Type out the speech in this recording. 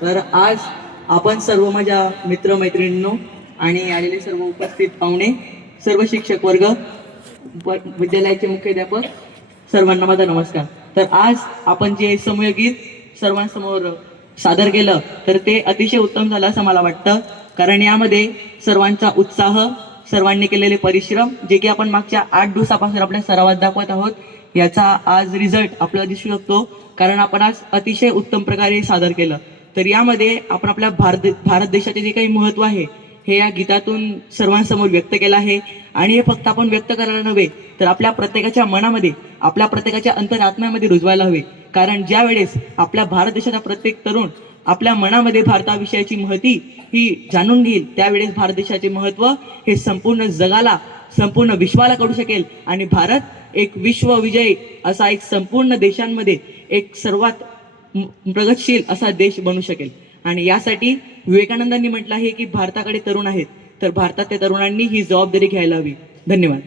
तर आज आपण सर्व माझ्या मित्रमैत्रिणींनो आणि आलेले सर्व उपस्थित पाहुणे, सर्व शिक्षक वर्ग, विद्यालयाचे मुख्याध्यापक, सर्वांना माझा नमस्कार. तर आज आपण जे समूह गीत सर्वांसमोर सादर केलं तर ते अतिशय उत्तम झालं असं मला वाटतं. कारण यामध्ये सर्वांचा उत्साह, सर्वांनी केलेले परिश्रम, जे की आपण मागच्या 8 दिवसापासून आपल्या सरावात दाखवत आहोत, याचा आज रिझल्ट आपल्याला दिसू शकतो. कारण आपण आज अतिशय उत्तम प्रकारे सादर केलं. तर यामध्ये आपण आपल्या भारत देशाचे जे काही महत्त्व आहे हे या गीतातून सर्वांसमोर व्यक्त केलं आहे. आणि हे फक्त आपण व्यक्त करायला नव्हे, तर आपल्या प्रत्येकाच्या मनामध्ये, आपल्या प्रत्येकाच्या अंतरात्म्यामध्ये रुजवायला हवे. कारण ज्या वेळेस आपल्या भारत देशाचा प्रत्येक तरुण आपल्या मनामध्ये भारताविषयीची महती ही जाणून घेईल, त्यावेळेस भारत देशाचे महत्त्व हे संपूर्ण जगाला, संपूर्ण विश्वाला कळू शकेल. आणि भारत एक विश्वविजयी असा एक संपूर्ण देशांमध्ये एक सर्वात प्रगतशील असा देश बनू शकेल. आणि यासाठी विवेकानंदांनी म्हटलं आहे की भारताकडे तरुण आहेत, तर भारतातल्या तरुणांनी ही जबाबदारी घ्यायला हवी. धन्यवाद.